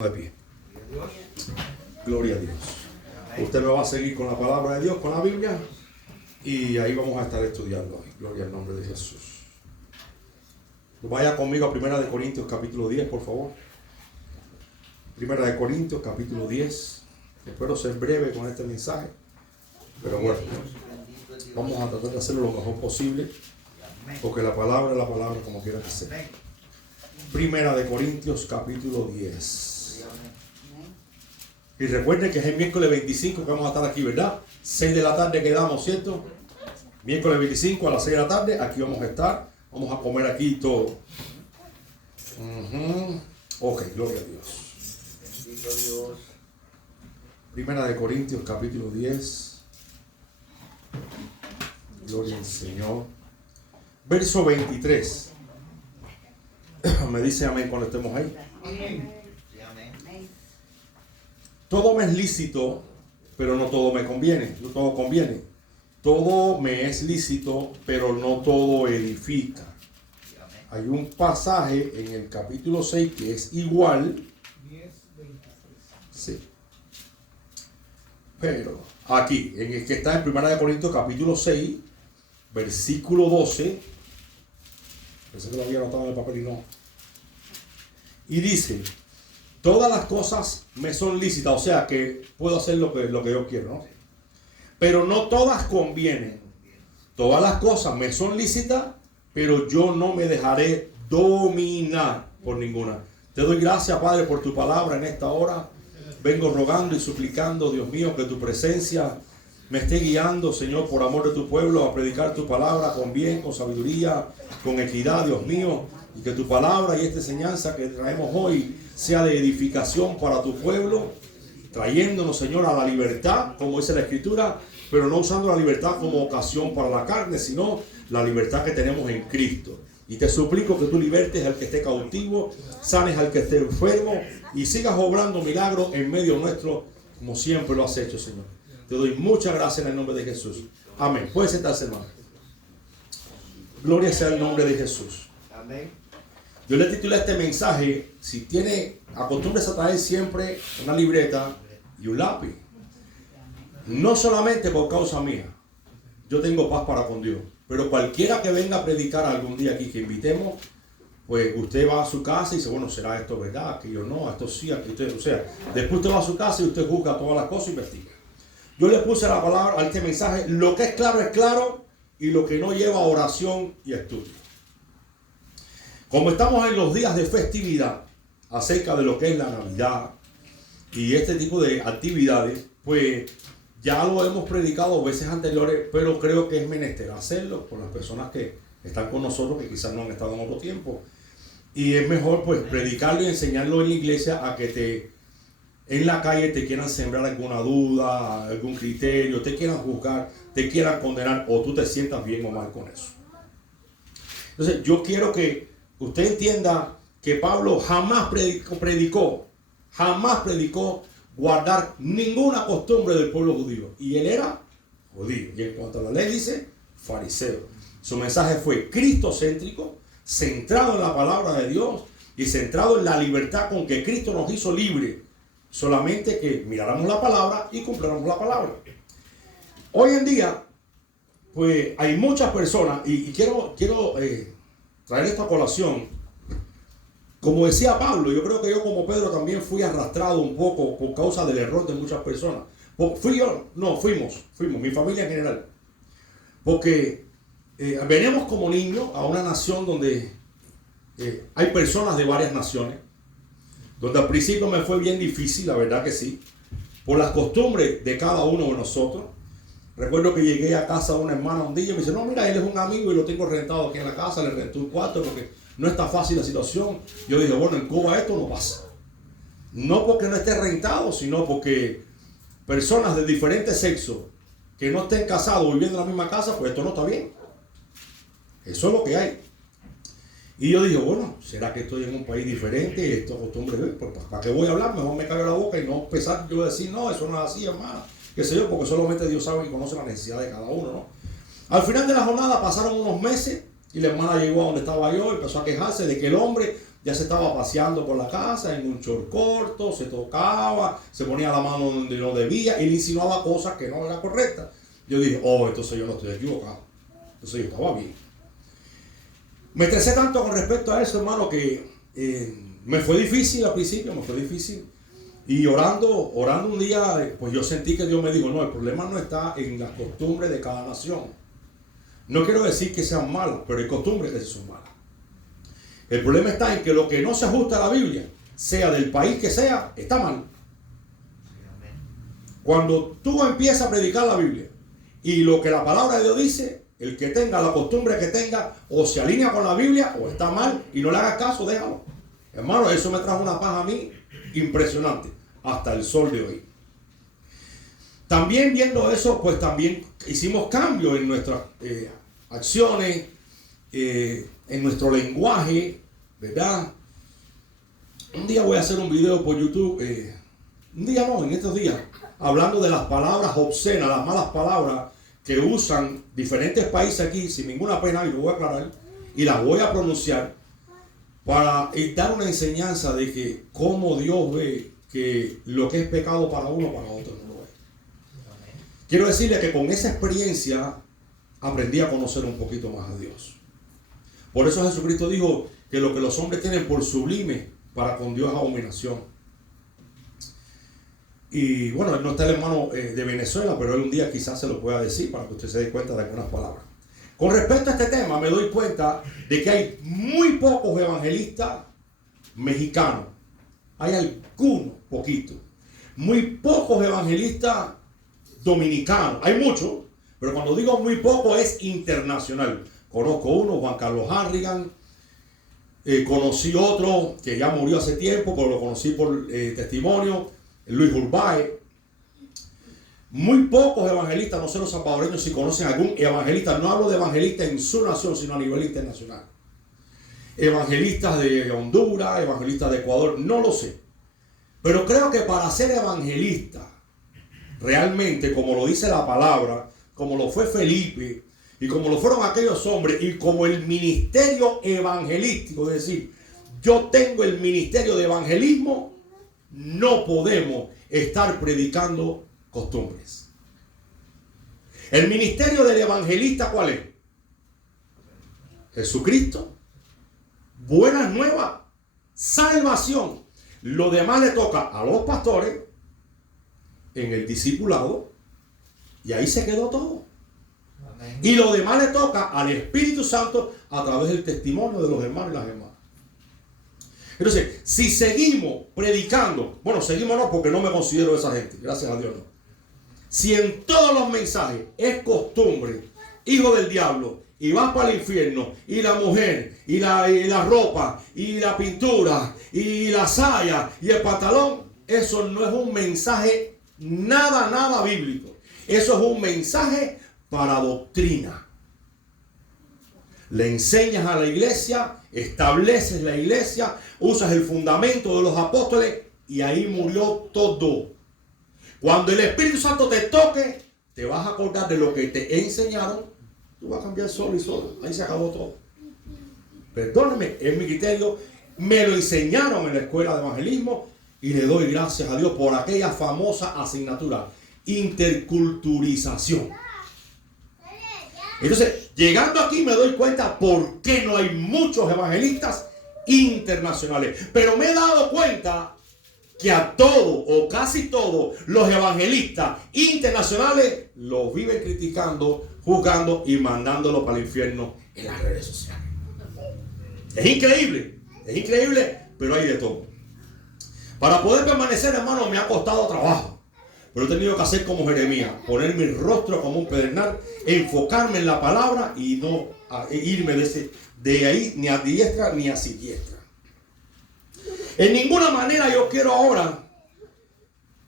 De pie. Gloria a Dios. Usted me va a seguir con la palabra de Dios, con la Biblia, y ahí vamos a estar estudiando hoy. Gloria al nombre de Jesús. Vaya conmigo a 1 Corintios capítulo 10, por favor. 1 Corintios capítulo 10. Espero ser breve con este mensaje, pero bueno, vamos a tratar de hacerlo lo mejor posible, porque la palabra es la palabra como quiera que sea. 1 Corintios capítulo 10. Y recuerden que es el miércoles 25 que vamos a estar aquí, ¿verdad? 6 de la tarde quedamos, ¿cierto? Miércoles 25 a las 6 de la tarde, aquí vamos a estar. Vamos a comer aquí todo. Ok, gloria a Dios. Bendito Dios. 1 Corintios capítulo 10. Gloria al Señor. Verso 23. Me dice amén cuando estemos ahí. Amén. Todo me es lícito, pero no todo me conviene. No todo conviene. Todo me es lícito, pero no todo edifica. Hay un pasaje en el capítulo 6 que es igual. 10:23. Sí. Pero aquí, en el que está en 1 Corintios capítulo 6, versículo 12. Pensé que lo había anotado en el papel y no. Y dice: todas las cosas me son lícitas, o sea que puedo hacer lo que yo quiero, ¿no? Pero no todas convienen. Todas las cosas me son lícitas, pero yo no me dejaré dominar por ninguna. Te doy gracias, Padre, por tu palabra en esta hora. Vengo rogando y suplicando, Dios mío, que tu presencia me esté guiando, Señor, por amor de tu pueblo, a predicar tu palabra con bien, con sabiduría, con equidad, Dios mío. Y que tu palabra y esta enseñanza que traemos hoy sea de edificación para tu pueblo, trayéndonos, Señor, a la libertad, como dice la Escritura, pero no usando la libertad como ocasión para la carne, sino la libertad que tenemos en Cristo. Y te suplico que tú libertes al que esté cautivo, sanes al que esté enfermo y sigas obrando milagros en medio nuestro, como siempre lo has hecho, Señor. Te doy muchas gracias en el nombre de Jesús. Amén. Puede sentarse, hermano. Gloria sea el nombre de Jesús. Amén. Yo le titulé este mensaje: si tiene, acostúmbrese a traer siempre una libreta y un lápiz. No solamente por causa mía, yo tengo paz para con Dios, pero cualquiera que venga a predicar algún día aquí, que invitemos, pues usted va a su casa y dice: bueno, ¿será esto verdad? Aquello no, esto sí, aquello. O sea, después usted va a su casa y usted juzga todas las cosas y investiga. Yo le puse la palabra a este mensaje: lo que es claro, y lo que no lleva oración y estudio. Como estamos en los días de festividad, acerca de lo que es la Navidad y este tipo de actividades, pues ya lo hemos predicado veces anteriores, pero creo que es menester hacerlo por las personas que están con nosotros, que quizás no han estado en otro tiempo. Y es mejor pues predicarlo y enseñarlo en la iglesia a que en la calle te quieran sembrar alguna duda, algún criterio, te quieran juzgar, te quieran condenar, o tú te sientas bien o mal con eso. Entonces yo quiero que usted entienda que Pablo jamás predicó guardar ninguna costumbre del pueblo judío. Y él era judío. Y en cuanto a la ley dice, fariseo. Su mensaje fue cristocéntrico, centrado en la palabra de Dios y centrado en la libertad con que Cristo nos hizo libres. Solamente que miráramos la palabra y cumpliéramos la palabra. Hoy en día, pues hay muchas personas, y quiero traer esta colación. Como decía Pablo, yo creo que yo como Pedro también fui arrastrado un poco por causa del error de muchas personas. Fuimos, mi familia en general. Porque venimos como niños a una nación donde hay personas de varias naciones, donde al principio me fue bien difícil, la verdad que sí, por las costumbres de cada uno de nosotros. Recuerdo que llegué a casa de una hermana un día y me dice: no, mira, él es un amigo y lo tengo rentado aquí en la casa, le renté un cuarto porque no está fácil la situación. Yo dije: bueno, en Cuba esto no pasa. No porque no esté rentado, sino porque personas de diferentes sexos que no estén casados viviendo en la misma casa, pues esto no está bien. Eso es lo que hay. Y yo dije: bueno, ¿será que estoy en un país diferente? Esto es costumbre, pues, ¿para qué voy a hablar? Mejor me callo la boca y no empezar yo a decir: no, eso no es así, hermano. Qué sé yo, porque solamente Dios sabe y conoce la necesidad de cada uno, ¿no? Al final de la jornada pasaron unos meses y la hermana llegó a donde estaba yo y empezó a quejarse de que el hombre ya se estaba paseando por la casa en un short corto, se tocaba, se ponía la mano donde no debía y le insinuaba cosas que no eran correctas. Yo dije, oh, entonces yo no estoy equivocado. Entonces yo estaba bien. Me estresé tanto con respecto a eso, hermano, que me fue difícil al principio, me fue difícil. Y orando un día, pues yo sentí que Dios me dijo, no, el problema no está en las costumbres de cada nación. No quiero decir que sean malas, pero hay costumbres que son malas. El problema está en que lo que no se ajusta a la Biblia, sea del país que sea, está mal. Cuando tú empiezas a predicar la Biblia y lo que la palabra de Dios dice, el que tenga la costumbre que tenga, o se alinea con la Biblia, o está mal, y no le hagas caso, déjalo. Hermano, eso me trajo una paz a mí impresionante, hasta el sol de hoy. También viendo eso, pues también hicimos cambios en nuestras acciones, en nuestro lenguaje, ¿verdad? Un día voy a hacer un video por YouTube, un día no, en estos días, hablando de las palabras obscenas, las malas palabras que usan diferentes países aquí, sin ninguna pena, y lo voy a aclarar, y las voy a pronunciar, para dar una enseñanza de que cómo Dios ve que lo que es pecado para uno, para otro no lo es. Quiero decirle que con esa experiencia aprendí a conocer un poquito más a Dios. Por eso Jesucristo dijo que lo que los hombres tienen por sublime, para con Dios es abominación. Y bueno, él no está el hermano de Venezuela, pero él un día quizás se lo pueda decir para que usted se dé cuenta de algunas palabras. Con respecto a este tema, me doy cuenta de que hay muy pocos evangelistas mexicanos. Hay algunos, poquitos. Muy pocos evangelistas dominicanos. Hay muchos, pero cuando digo muy poco es internacional. Conozco uno, Juan Carlos Harrigan. Conocí otro que ya murió hace tiempo, pero lo conocí por testimonio. Luis Urbáez. Muy pocos evangelistas, no sé los salvadoreños si conocen algún evangelista, no hablo de evangelistas en su nación, sino a nivel internacional. Evangelistas de Honduras, evangelistas de Ecuador, no lo sé. Pero creo que para ser evangelista, realmente, como lo dice la palabra, como lo fue Felipe, y como lo fueron aquellos hombres, y como el ministerio evangelístico, es decir, yo tengo el ministerio de evangelismo, no podemos estar predicando costumbres. El ministerio del evangelista, ¿cuál es? Jesucristo, buenas nuevas, salvación. Lo demás le toca a los pastores en el discipulado y ahí se quedó todo. Amén. Y lo demás le toca al Espíritu Santo a través del testimonio de los hermanos y las hermanas. Entonces, si seguimos predicando, bueno, seguimos no, porque no me considero esa gente, gracias a Dios no. Si en todos los mensajes es costumbre, hijo del diablo, y vas para el infierno, y la mujer, y la ropa, y la pintura, y la saya, y el pantalón, eso no es un mensaje nada bíblico. Eso es un mensaje para doctrina. Le enseñas a la iglesia, estableces la iglesia, usas el fundamento de los apóstoles y ahí murió todo. Cuando el Espíritu Santo te toque, te vas a acordar de lo que te enseñaron, tú vas a cambiar solo y solo. Ahí se acabó todo. Perdóneme, es mi criterio. Me lo enseñaron en la escuela de evangelismo y le doy gracias a Dios por aquella famosa asignatura, interculturización. Entonces, llegando aquí me doy cuenta por qué no hay muchos evangelistas internacionales. Pero me he dado cuenta que a todos o casi todos los evangelistas internacionales los viven criticando, juzgando y mandándolo para el infierno en las redes sociales. Es increíble, pero hay de todo. Para poder permanecer, hermano, me ha costado trabajo. Pero he tenido que hacer como Jeremías, poner mi rostro como un pedernal, enfocarme en la palabra y no irme de ahí ni a diestra ni a siniestra. En ninguna manera yo quiero ahora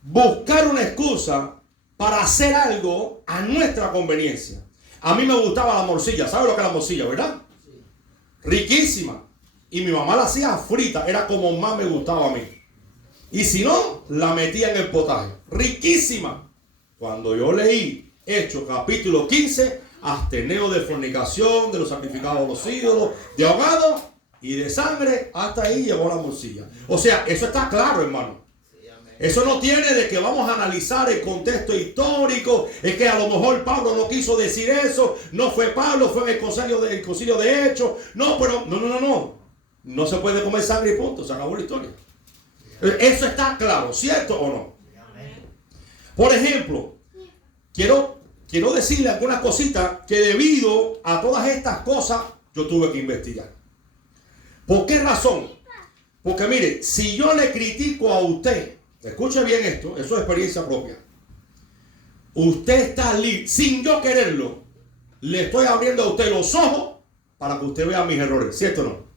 buscar una excusa para hacer algo a nuestra conveniencia. A mí me gustaba la morcilla. ¿Sabe lo que es la morcilla, verdad? Sí. Riquísima. Y mi mamá la hacía frita. Era como más me gustaba a mí. Y si no, la metía en el potaje. Riquísima. Cuando yo leí Hechos capítulo 15, absteneos de fornicación, de los sacrificados a los ídolos, de ahogado, y de sangre hasta ahí llegó la morcilla. O sea, eso está claro, hermano. Eso no tiene de que vamos a analizar el contexto histórico. Es que a lo mejor Pablo no quiso decir eso. No fue Pablo, fue en el concilio de Hechos. No, pero no. No se puede comer sangre y punto. Se acabó la historia. Eso está claro, ¿cierto o no? Por ejemplo, quiero decirle algunas cositas que debido a todas estas cosas yo tuve que investigar. ¿Por qué razón? Porque mire, si yo le critico a usted, escuche bien esto, eso es experiencia propia. Usted está libre, sin yo quererlo, le estoy abriendo a usted los ojos para que usted vea mis errores, ¿cierto o no?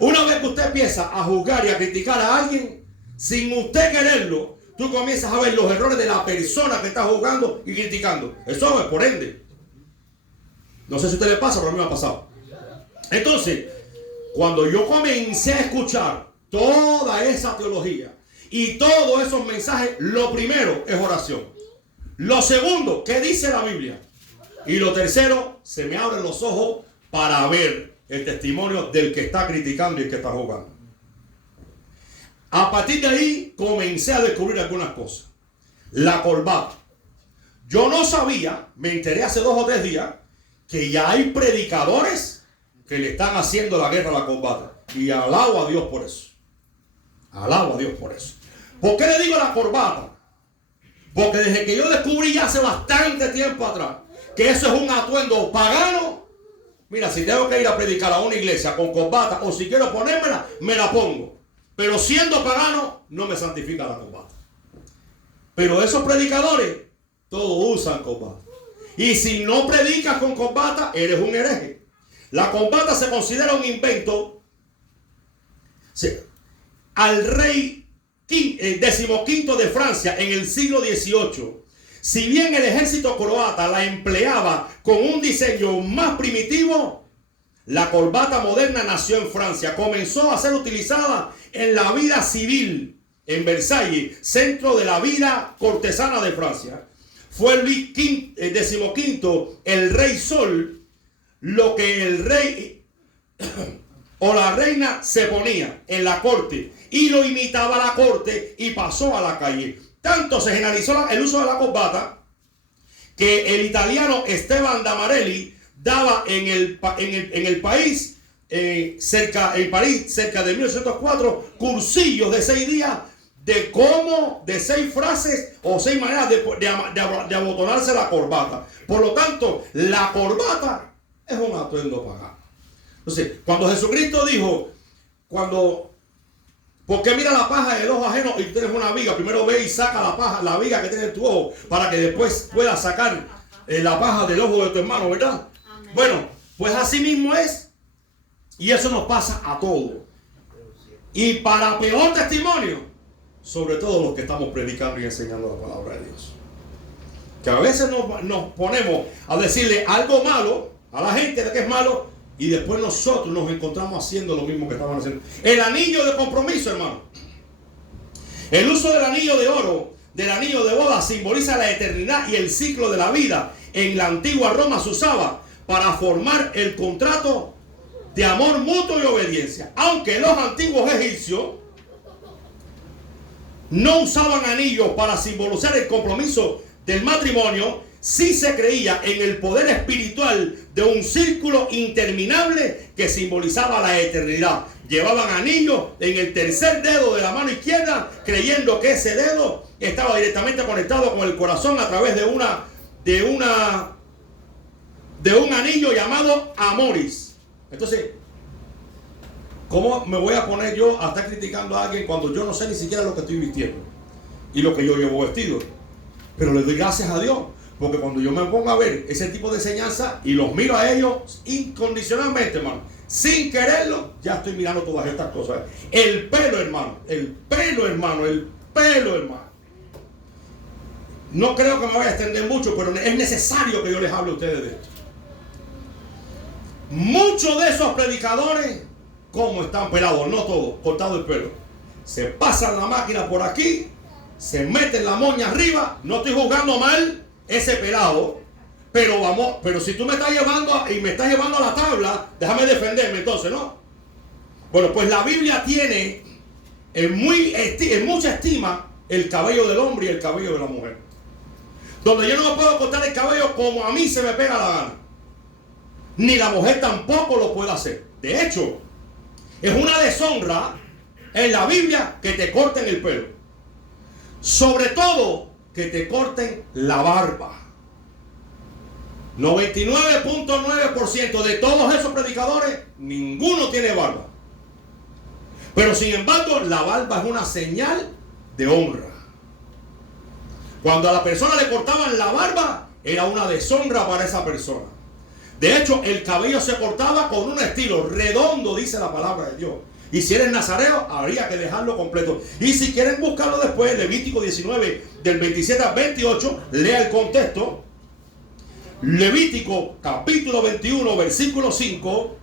Una vez que usted empieza a juzgar y a criticar a alguien, sin usted quererlo, tú comienzas a ver los errores de la persona que está juzgando y criticando. Eso es por ende. No sé si a usted le pasa, pero a mí me ha pasado. Entonces, cuando yo comencé a escuchar toda esa teología y todos esos mensajes, lo primero es oración. Lo segundo, ¿qué dice la Biblia? Y lo tercero, se me abren los ojos para ver el testimonio del que está criticando y el que está jugando. A partir de ahí comencé a descubrir algunas cosas. La corbata. Yo no sabía, me enteré hace 2 o 3 días, que ya hay predicadores que le están haciendo la guerra a la corbata. Y alabo a Dios por eso. Alabo a Dios por eso. ¿Por qué le digo la corbata? Porque desde que yo descubrí ya hace bastante tiempo atrás que eso es un atuendo pagano. Mira, si tengo que ir a predicar a una iglesia con corbata o si quiero ponérmela, me la pongo. Pero siendo pagano, no me santifica la corbata. Pero esos predicadores, todos usan corbata. Y si no predicas con corbata, eres un hereje. La corbata se considera un invento. Sí, al rey XV de Francia en el siglo XVIII. Si bien el ejército croata la empleaba con un diseño más primitivo, la corbata moderna nació en Francia. Comenzó a ser utilizada en la vida civil en Versalles, centro de la vida cortesana de Francia. Fue Luis XV, el rey Sol, lo que el rey o la reina se ponía en la corte y lo imitaba a la corte y pasó a la calle. Tanto se generalizó el uso de la corbata que el italiano Esteban Damarelli daba en el país, cerca de 1904, cursillos de 6 días de 6 frases o 6 maneras de abotonarse la corbata. Por lo tanto, la corbata es un atuendo pagano. Entonces, cuando Jesucristo dijo, porque mira la paja en el ojo ajeno y tienes una viga, primero ve y saca la viga que tiene en tu ojo para que después puedas sacar la paja del ojo de tu hermano, ¿verdad? Amén. Bueno, pues así mismo es. Y eso nos pasa a todos. Y para peor testimonio, sobre todo los que estamos predicando y enseñando la palabra de Dios. Que a veces nos ponemos a decirle algo malo a la gente de que es malo, y después nosotros nos encontramos haciendo lo mismo que estaban haciendo. El anillo de compromiso, hermano. El uso del anillo de oro, del anillo de boda, simboliza la eternidad y el ciclo de la vida. En la antigua Roma se usaba para formar el contrato de amor mutuo y obediencia. Aunque los antiguos egipcios no usaban anillos para simbolizar el compromiso del matrimonio, sí se creía en el poder espiritual de un círculo interminable que simbolizaba la eternidad. Llevaban anillos en el tercer dedo de la mano izquierda, creyendo que ese dedo estaba directamente conectado con el corazón a través de un anillo llamado amoris. Entonces, ¿cómo me voy a poner yo a estar criticando a alguien cuando yo no sé ni siquiera lo que estoy vistiendo y lo que yo llevo vestido? Pero le doy gracias a Dios. Porque cuando yo me pongo a ver ese tipo de enseñanza y los miro a ellos incondicionalmente, hermano, sin quererlo, ya estoy mirando todas estas cosas. El pelo, hermano. No creo que me vaya a extender mucho, pero es necesario que yo les hable a ustedes de esto. Muchos de esos predicadores, como están pelados, no todos, cortado el pelo, se pasan la máquina por aquí, se meten la moña arriba. No estoy juzgando mal ese pelado, pero si tú me estás llevando a la tabla, déjame defenderme entonces, ¿no? Bueno, pues la Biblia tiene en mucha estima el cabello del hombre y el cabello de la mujer. Donde yo no me puedo cortar el cabello como a mí se me pega la gana. Ni la mujer tampoco lo puede hacer. De hecho, es una deshonra en la Biblia que te corten el pelo. Sobre todo que te corten la barba. 99.9% de todos esos predicadores, ninguno tiene barba. Pero sin embargo, la barba es una señal de honra. Cuando a la persona le cortaban la barba, era una deshonra para esa persona. De hecho, el cabello se cortaba con un estilo redondo, dice la palabra de Dios. Y si eres nazareo, habría que dejarlo completo. Y si quieren buscarlo después, Levítico 19, del 27 al 28, lea el contexto. Levítico capítulo 21, versículo 5.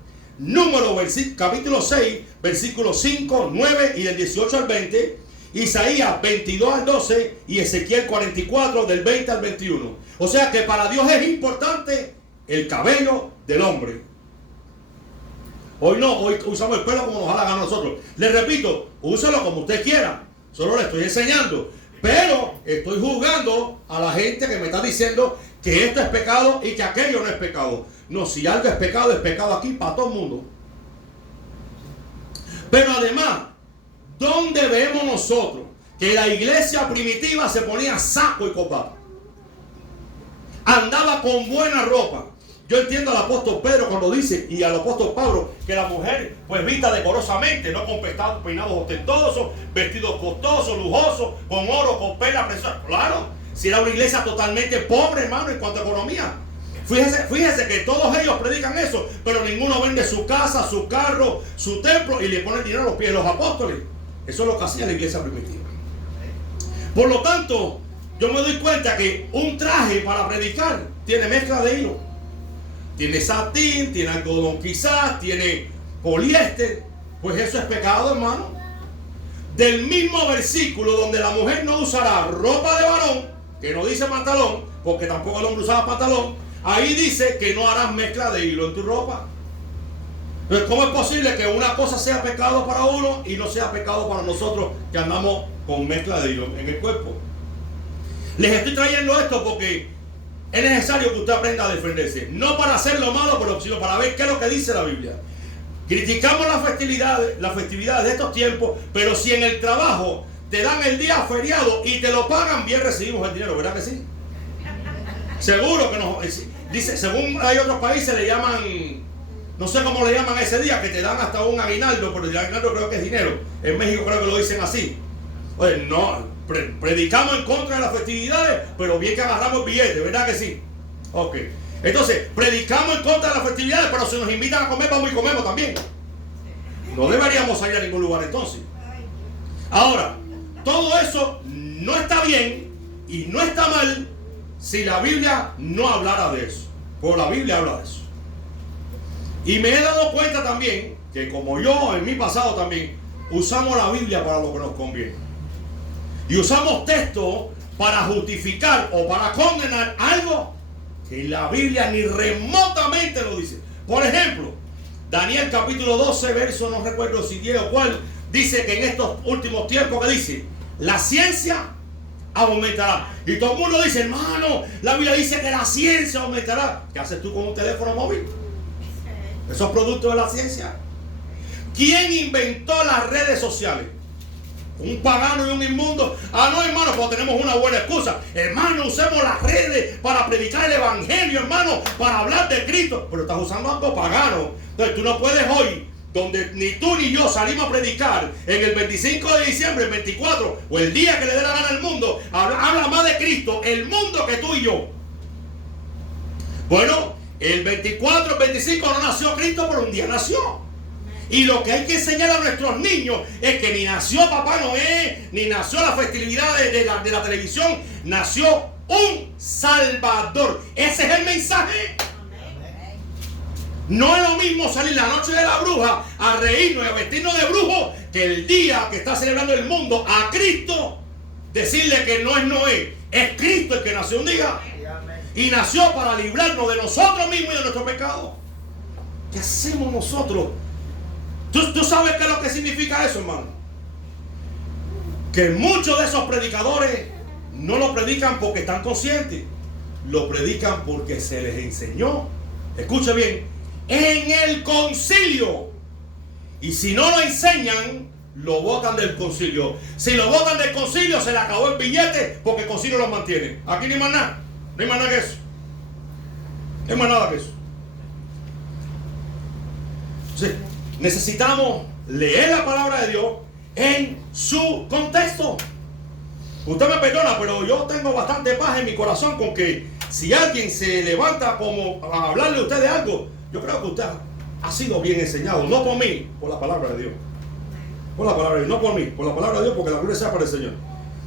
Capítulo 6, versículos 5, 9 y del 18 al 20. Isaías 22 al 12 y Ezequiel 44 del 20 al 21. O sea que para Dios es importante el cabello del hombre. Hoy no, hoy usamos el pelo como nos da la gana a nosotros. Les repito, úselo como usted quiera. Solo le estoy enseñando. Pero estoy juzgando a la gente que me está diciendo que esto es pecado y que aquello no es pecado. No, si algo es pecado aquí para todo el mundo. Pero además, ¿dónde vemos nosotros que la iglesia primitiva se ponía saco y corbata? Andaba con buena ropa. Yo entiendo al apóstol Pedro cuando dice, y al apóstol Pablo, que la mujer pues vista decorosamente, no con peinados ostentosos, vestidos costosos, lujosos, con oro, con perlas preciosas. Claro, si era una iglesia totalmente pobre, hermano, en cuanto a economía. Fíjese que todos ellos predican eso, pero ninguno vende su casa, su carro, su templo y le pone dinero a los pies de los apóstoles. Eso es lo que hacía la iglesia primitiva. Por lo tanto, yo me doy cuenta que un traje para predicar tiene mezcla de hilo. Tiene satín, tiene algodón quizás, tiene poliéster. Pues eso es pecado, hermano. Del mismo versículo donde la mujer no usará ropa de varón, que no dice pantalón, porque tampoco el hombre usaba pantalón, ahí dice que no harás mezcla de hilo en tu ropa. Entonces, ¿cómo es posible que una cosa sea pecado para uno y no sea pecado para nosotros que andamos con mezcla de hilo en el cuerpo? Les estoy trayendo esto porque es necesario que usted aprenda a defenderse. No para hacer lo malo, pero sino para ver qué es lo que dice la Biblia. Criticamos las festividades de estos tiempos, pero si en el trabajo te dan el día feriado y te lo pagan, bien recibimos el dinero, ¿verdad que sí? Seguro que no. Dice, según hay otros países le llaman, no sé cómo le llaman a ese día, que te dan hasta un aguinaldo, pero el aguinaldo creo que es dinero. En México creo que lo dicen así. Oye, no, predicamos en contra de las festividades, pero bien que agarramos el billete, ¿verdad que sí? Ok. Entonces, predicamos en contra de las festividades, pero si nos invitan a comer, vamos y comemos también. No deberíamos salir a ningún lugar entonces. Ahora, todo eso no está bien y no está mal si la Biblia no hablara de eso. Porque la Biblia habla de eso. Y me he dado cuenta también que como yo en mi pasado también usamos la Biblia para lo que nos conviene. Y usamos textos para justificar o para condenar algo que la Biblia ni remotamente lo dice. Por ejemplo, Daniel capítulo 12, verso, no recuerdo si 10 o cuál, dice que en estos últimos tiempos, que dice, la ciencia aumentará. Y todo el mundo dice, hermano, la Biblia dice que la ciencia aumentará. ¿Qué haces tú con un teléfono móvil? Esos productos de la ciencia. ¿Quién inventó las redes sociales? Un pagano y un inmundo. Ah, no, hermano, pues tenemos una buena excusa. Hermano, usemos las redes para predicar el evangelio, hermano, para hablar de Cristo. Pero estás usando algo pagano. Entonces tú no puedes hoy, donde ni tú ni yo salimos a predicar, en el 25 de diciembre, el 24, o el día que le dé la gana al mundo, habla más de Cristo, el mundo, que tú y yo. Bueno, el 24, el 25 no nació Cristo, pero un día nació. Y lo que hay que enseñar a nuestros niños es que ni nació Papá Noé, ni nació la festividad de la televisión, nació un Salvador. Ese es el mensaje. No es lo mismo salir la noche de la bruja a reírnos y a vestirnos de brujos que el día que está celebrando el mundo a Cristo, decirle que no es Noé, es Cristo el que nació un día. Y nació para librarnos de nosotros mismos y de nuestro pecado. ¿Qué hacemos nosotros? ¿Tú sabes qué es lo que significa eso, hermano? Que muchos de esos predicadores no lo predican porque están conscientes. Lo predican porque se les enseñó. Escuche bien. En el concilio. Y si no lo enseñan, lo botan del concilio. Si lo botan del concilio, se le acabó el billete porque el concilio lo mantiene. Aquí no hay más nada. No hay más nada que eso. No hay más nada que eso. Sí. Necesitamos leer la palabra de Dios en su contexto. Usted me perdona, pero yo tengo bastante paz en mi corazón con que si alguien se levanta como a hablarle a usted de algo, yo creo que usted ha sido bien enseñado. No por mí, por la palabra de Dios. Por la palabra de Dios, no por mí, por la palabra de Dios, porque la gloria sea para el Señor.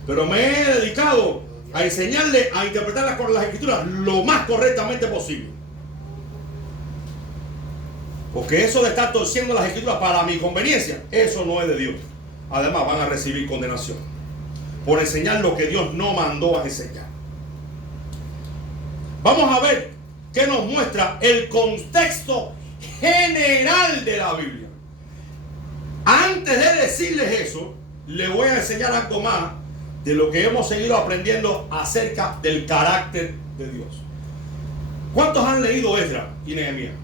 Pero me he dedicado a enseñarle a interpretar las escrituras lo más correctamente posible. Porque eso de estar torciendo las escrituras para mi conveniencia, eso no es de Dios. Además van a recibir condenación por enseñar lo que Dios no mandó a enseñar. Vamos a ver qué nos muestra el contexto general de la Biblia. Antes de decirles eso, les voy a enseñar algo más de lo que hemos seguido aprendiendo acerca del carácter de Dios. ¿Cuántos han leído Esdras y Nehemías?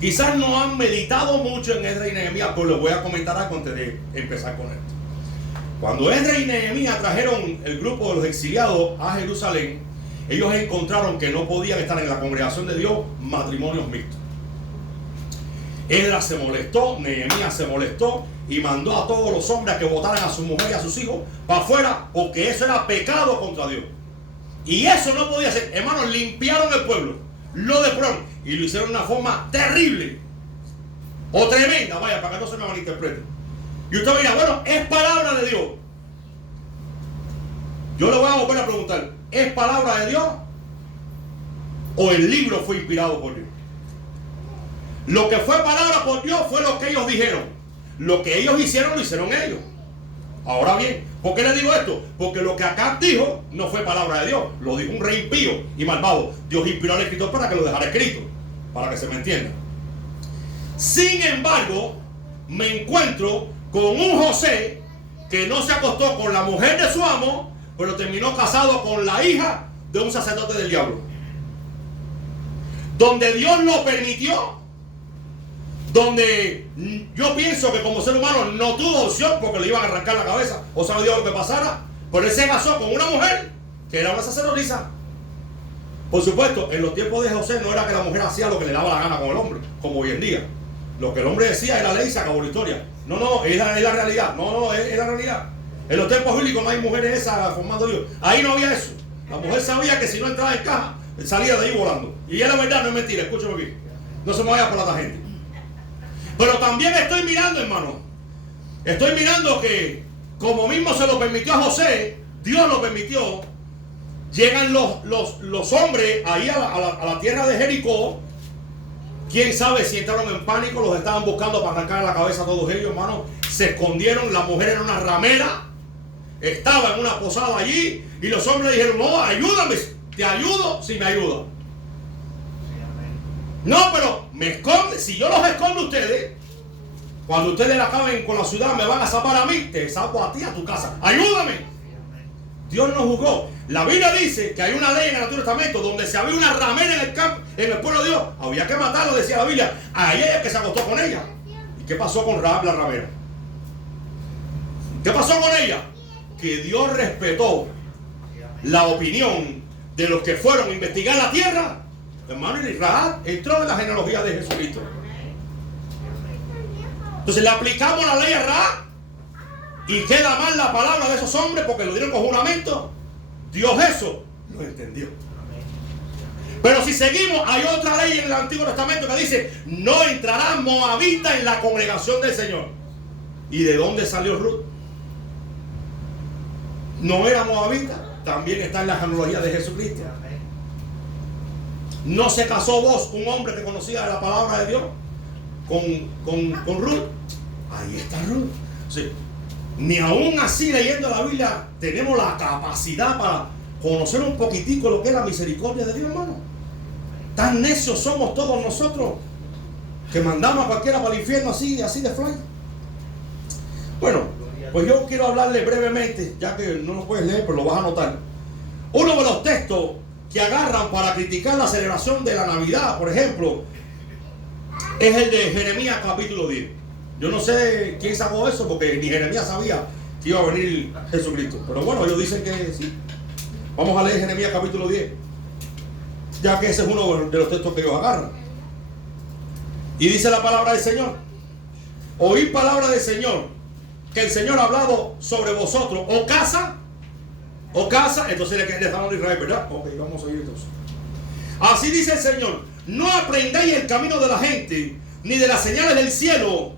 Quizás no han meditado mucho en Esdras y Nehemías, pero les voy a comentar algo antes de empezar con esto. Cuando Esdras y Nehemías trajeron el grupo de los exiliados a Jerusalén, ellos encontraron que no podían estar en la congregación de Dios matrimonios mixtos. Esdras se molestó, Nehemías se molestó y mandó a todos los hombres a que votaran a su mujer y a sus hijos para afuera, porque eso era pecado contra Dios. Y eso no podía ser. Hermanos, limpiaron el pueblo, lo depuraron y lo hicieron de una forma terrible o tremenda, vaya, para que no se me malinterprete. Y usted dirá, bueno, es palabra de Dios. Yo le voy a volver a preguntar, ¿es palabra de Dios o el libro fue inspirado por Dios? Lo que fue palabra por Dios fue lo que ellos dijeron. Lo que ellos hicieron, lo hicieron ellos. Ahora bien, ¿por qué le digo esto? Porque lo que Acab dijo no fue palabra de Dios. Lo dijo un rey impío y malvado. Dios inspiró al escritor para que lo dejara escrito, para que se me entienda. Sin embargo, me encuentro con un José que no se acostó con la mujer de su amo, pero terminó casado con la hija de un sacerdote del diablo. Donde Dios lo permitió, donde yo pienso que como ser humano no tuvo opción porque le iban a arrancar la cabeza o sabe Dios lo que pasara, pero él se casó con una mujer que era una sacerdotisa. Por supuesto, en los tiempos de José no era que la mujer hacía lo que le daba la gana con el hombre, como hoy en día. Lo que el hombre decía era ley y se acabó la historia. No, es la realidad. Es la realidad. En los tiempos bíblicos no hay mujeres esas formando hijos. Ahí no había eso. La mujer sabía que si no entraba en caja, salía de ahí volando. Y es la verdad, no es mentira. Escúchame bien. No se me vaya por la tangente. Pero también estoy mirando, hermano. Estoy mirando que, como mismo se lo permitió a José, Dios lo permitió. Llegan los hombres ahí a la tierra de Jericó. Quién sabe si entraron en pánico, los estaban buscando para arrancar la cabeza a todos ellos, hermano. Se escondieron, la mujer era una ramera, estaba en una posada allí, y los hombres dijeron, no, ayúdame, te ayudo si me ayudas. No, pero me esconde, si yo los escondo a ustedes, cuando ustedes acaben con la ciudad, me van a zapar a mí, te sapo a ti, a tu casa, ayúdame. Dios no juzgó. La Biblia dice que hay una ley en el Antiguo Testamento donde si había una ramera en el campo, en el pueblo de Dios, había que matarlo, decía la Biblia. A ella que se acostó con ella. ¿Y qué pasó con Rahab la ramera? ¿Qué pasó con ella? Que Dios respetó la opinión de los que fueron a investigar la tierra. Hermano, y Rahab entró en la genealogía de Jesucristo. Entonces le aplicamos la ley a Rahab. Y queda mal la palabra de esos hombres porque lo dieron con juramento. Dios eso lo entendió. Pero si seguimos, hay otra ley en el Antiguo Testamento que dice, no entrará moabita en la congregación del Señor. ¿Y de dónde salió Ruth? No era moabita, también está en la genealogía de Jesucristo. No se casó vos, un hombre que conocía la palabra de Dios, con Ruth. Ahí está Ruth. Sí. Ni aún así leyendo la Biblia tenemos la capacidad para conocer un poquitico lo que es la misericordia de Dios, hermano. Tan necios somos todos nosotros. Que mandamos a cualquiera para el infierno así de fly. Bueno, pues yo quiero hablarle brevemente, ya que no lo puedes leer, pero lo vas a anotar. Uno de los textos que agarran para criticar la celebración de la Navidad, por ejemplo, es el de Jeremías capítulo 10. Yo no sé quién sacó eso, porque ni Jeremías sabía que iba a venir Jesucristo. Pero bueno, ellos dicen que sí. Vamos a leer Jeremías capítulo 10, ya que ese es uno de los textos que ellos agarran. Y dice la palabra del Señor: oíd palabra del Señor, que el Señor ha hablado sobre vosotros. O casa, entonces le estamos a Israel, ¿verdad? Ok, vamos a ir entonces. Así dice el Señor: no aprendáis el camino de la gente, ni de las señales del cielo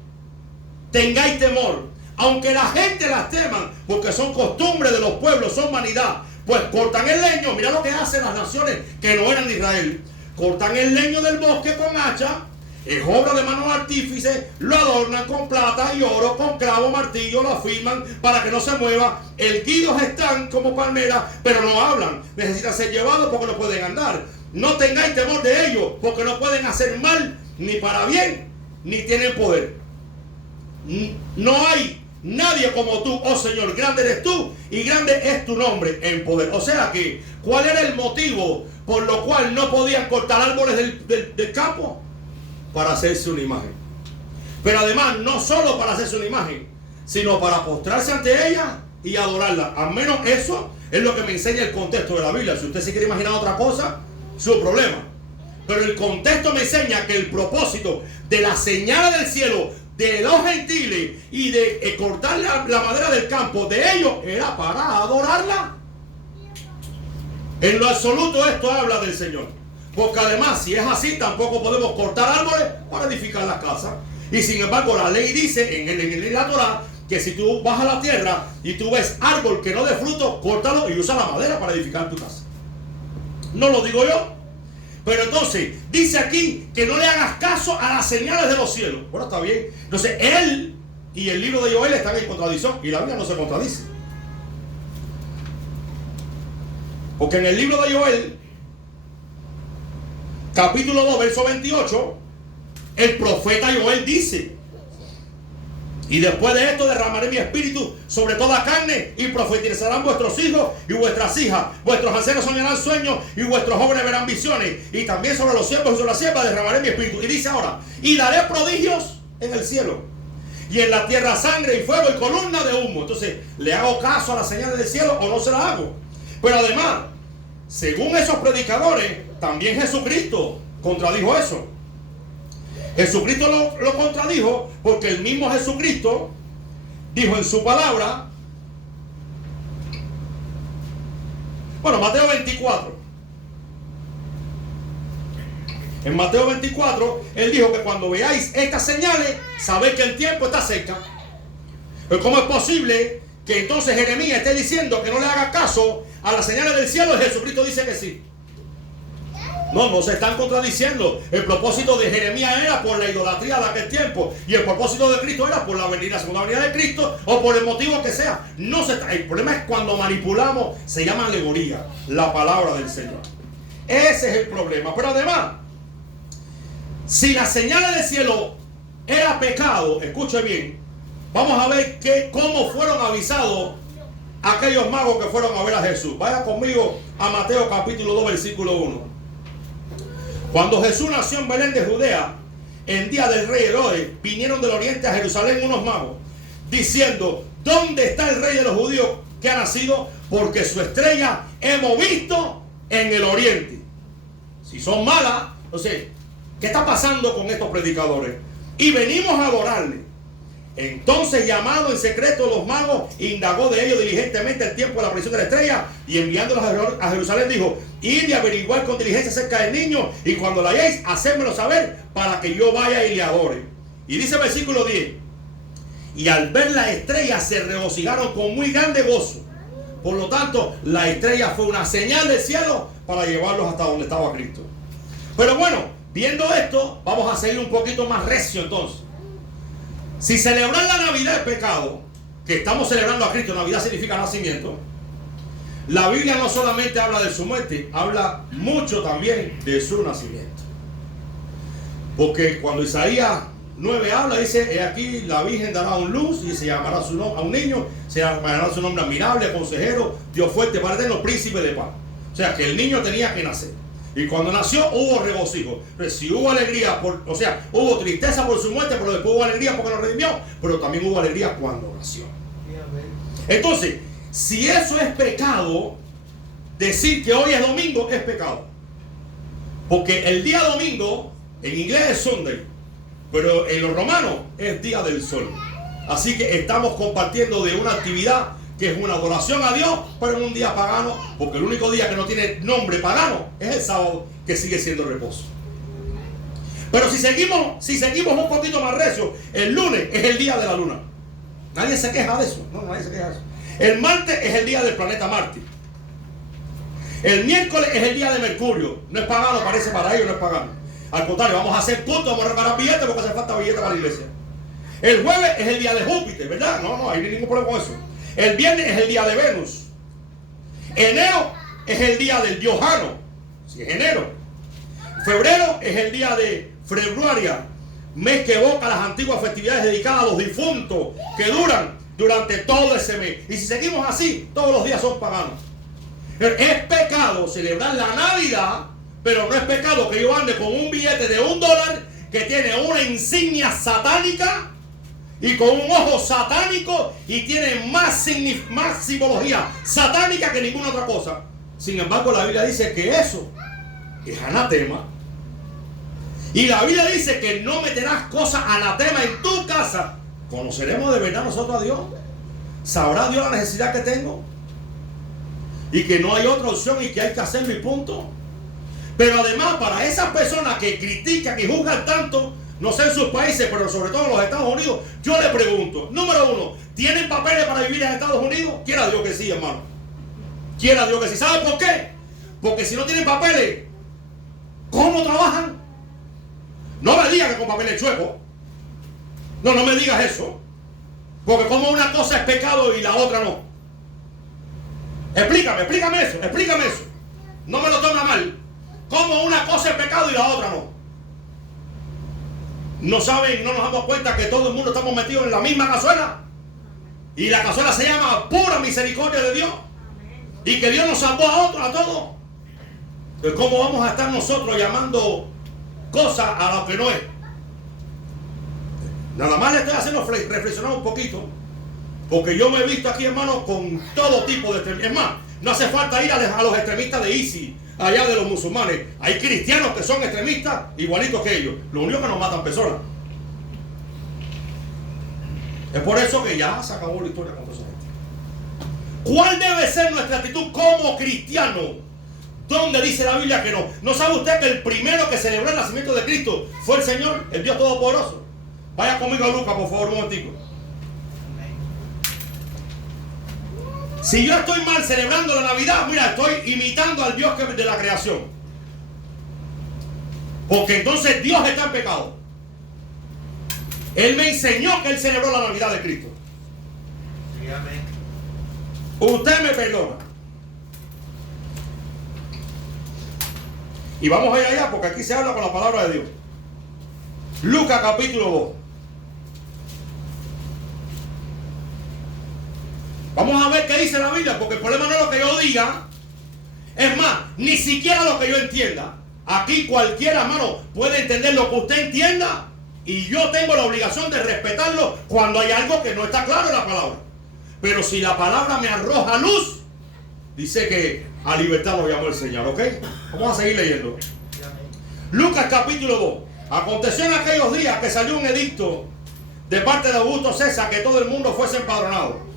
tengáis temor, aunque la gente las teman, porque son costumbres de los pueblos, son vanidad. Pues cortan el leño, mira lo que hacen las naciones que no eran de Israel. Cortan el leño del bosque con hacha, es obra de manos artífices, lo adornan con plata y oro, con clavo, martillo, lo afirman para que no se mueva. Erguidos están como palmeras, pero no hablan. Necesitan ser llevados porque no pueden andar. No tengáis temor de ellos, porque no pueden hacer mal, ni para bien, ni tienen poder. No hay nadie como tú, oh Señor. Grande eres tú y grande es tu nombre en poder. O sea que, ¿cuál era el motivo por lo cual no podían cortar árboles del campo? Para hacerse una imagen. Pero además, no solo para hacerse una imagen, sino para postrarse ante ella y adorarla. Al menos eso es lo que me enseña el contexto de la Biblia. Si usted se quiere imaginar otra cosa, su problema. Pero el contexto me enseña que el propósito de la señal del cielo, de los gentiles y de cortar la madera del campo de ellos, era para adorarla. En lo absoluto esto habla del Señor. Porque además, si es así, tampoco podemos cortar árboles para edificar las casas. Y sin embargo, la ley dice en la Torah que si tú vas a la tierra y tú ves árbol que no dé fruto, córtalo y usa la madera para edificar tu casa. No lo digo yo. Pero entonces, dice aquí que no le hagas caso a las señales de los cielos. Bueno, está bien. Entonces, él y el libro de Joel están en contradicción y la Biblia no se contradice. Porque en el libro de Joel, capítulo 2, verso 28, el profeta Joel dice: y después de esto derramaré mi espíritu sobre toda carne, y profetizarán vuestros hijos y vuestras hijas, vuestros ancianos soñarán sueños, y vuestros jóvenes verán visiones, y también sobre los siervos y sobre las siervas derramaré mi espíritu. Y dice ahora: y daré prodigios en el cielo, y en la tierra sangre y fuego y columna de humo. Entonces, ¿le hago caso a las señales del cielo o no se las hago? Pero además, según esos predicadores, también Jesucristo contradijo eso. Jesucristo lo contradijo porque el mismo Jesucristo dijo en su palabra, bueno, Mateo 24. En Mateo 24, él dijo que cuando veáis estas señales, sabéis que el tiempo está cerca. Pero ¿cómo es posible que entonces Jeremías esté diciendo que no le haga caso a las señales del cielo y Jesucristo dice que sí? No se están contradiciendo. El propósito de Jeremías era por la idolatría de aquel tiempo, y el propósito de Cristo era por la segunda venida de Cristo, o por el motivo que sea. El problema es cuando manipulamos, se llama alegoría, la palabra del Señor. Ese es el problema. Pero además, si las señales del cielo era pecado, escuche bien, vamos a ver cómo fueron avisados aquellos magos que fueron a ver a Jesús. Vaya conmigo a Mateo capítulo 2, versículo 1. Cuando Jesús nació en Belén de Judea, en día del rey Herodes, vinieron del oriente a Jerusalén unos magos, diciendo: ¿dónde está el rey de los judíos que ha nacido? Porque su estrella hemos visto en el oriente. Si son malas, entonces, ¿qué está pasando con estos predicadores? Y venimos a adorarle. Entonces, llamado en secreto los magos, indagó de ellos diligentemente el tiempo de la aparición de la estrella, y enviándolos a Jerusalén dijo: id y averiguar con diligencia acerca del niño, y cuando la halléis, hacérmelo saber para que yo vaya y le adore. Y dice el versículo 10: y al ver la estrella se regocijaron con muy grande gozo. Por lo tanto, la estrella fue una señal del cielo para llevarlos hasta donde estaba Cristo. Pero bueno, viendo esto, vamos a seguir un poquito más recio entonces. Si celebrar la Navidad es pecado, que estamos celebrando a Cristo, Navidad significa nacimiento, la Biblia no solamente habla de su muerte, habla mucho también de su nacimiento. Porque cuando Isaías 9 habla, dice: he aquí la Virgen dará un luz y se llamará su nombre a un niño, se llamará su nombre admirable, consejero, Dios fuerte, Padre eterno, príncipe de paz. O sea que el niño tenía que nacer. Y cuando nació hubo regocijo. Pero si hubo alegría, hubo tristeza por su muerte, pero después hubo alegría porque lo redimió, pero también hubo alegría cuando nació. Entonces, si eso es pecado, decir que hoy es domingo es pecado. Porque el día domingo, en inglés es Sunday, pero en los romanos es día del sol. Así que estamos compartiendo de una actividad que es una adoración a Dios, pero en un día pagano, porque el único día que no tiene nombre pagano es el sábado, que sigue siendo reposo. Pero si seguimos un poquito más recio, el lunes es el día de la luna. Nadie se queja de eso. No, nadie se queja de eso. El martes es el día del planeta Marte. El miércoles es el día de Mercurio. No es pagano, parece para ellos, no es pagano. Al contrario, vamos a hacer puntos, vamos a reparar billetes porque hace falta billetes para la iglesia. El jueves es el día de Júpiter, ¿verdad? No hay ningún problema con eso. El viernes es el día de Venus. Enero es el día del dios Jano. Si es enero. Febrero es el día de Februaria, mes que evoca las antiguas festividades dedicadas a los difuntos que duran durante todo ese mes. Y si seguimos así, todos los días son paganos. Es pecado celebrar la Navidad, pero no es pecado que yo ande con un billete de $1 que tiene una insignia satánica y con un ojo satánico y tiene más simbología satánica que ninguna otra cosa. Sin embargo, la Biblia dice que eso es anatema. Y la Biblia dice que no meterás cosas anatema en tu casa. ¿Conoceremos de verdad nosotros a Dios? ¿Sabrá Dios la necesidad que tengo? Y que no hay otra opción y que hay que hacerlo y punto. Pero además, para esas personas que critican y juzgan tanto, no sé en sus países, pero sobre todo en los Estados Unidos, yo le pregunto, número uno, ¿tienen papeles para vivir en Estados Unidos? Quiera Dios que sí, hermano. Quiera Dios que sí. ¿Sabe por qué? Porque si no tienen papeles, ¿cómo trabajan? No me digas que con papeles chuecos. No me digas eso. Porque como una cosa es pecado y la otra no. Explícame eso. No me lo toma mal. Como una cosa es pecado y la otra no. No saben, no nos damos cuenta que todo el mundo estamos metidos en la misma cazuela. Y la cazuela se llama pura misericordia de Dios. Y que Dios nos salvó a todos. Entonces, ¿cómo vamos a estar nosotros llamando cosas a lo que no es? Nada más le estoy haciendo reflexionar un poquito. Porque yo me he visto aquí, hermano, con todo tipo de extremistas. Es más, no hace falta ir a los extremistas de ISIS, allá de los musulmanes. Hay cristianos que son extremistas igualitos que ellos. Lo único que nos matan personas. Es por eso que ya se acabó la historia con toda esa gente. ¿Cuál debe ser nuestra actitud como cristiano? ¿Dónde dice la Biblia que no? ¿No sabe usted que el primero que celebró el nacimiento de Cristo fue el Señor, el Dios Todopoderoso? Vaya conmigo a Lucas, por favor, un momentico. Si yo estoy mal celebrando la Navidad, mira, estoy imitando al Dios de la creación. Porque entonces Dios está en pecado. Él me enseñó que Él celebró la Navidad de Cristo. Sí, amén. Usted me perdona. Y vamos a ir allá porque aquí se habla con la palabra de Dios. Lucas capítulo 2. Vamos a ver qué dice la Biblia, porque el problema no es lo que yo diga. Es más, ni siquiera lo que yo entienda. Aquí cualquiera, hermano, puede entender lo que usted entienda. Y yo tengo la obligación de respetarlo cuando hay algo que no está claro en la palabra. Pero si la palabra me arroja luz, dice que a libertad nos llamó el Señor, ¿ok? Vamos a seguir leyendo. Lucas capítulo 2. Aconteció en aquellos días que salió un edicto de parte de Augusto César que todo el mundo fuese empadronado.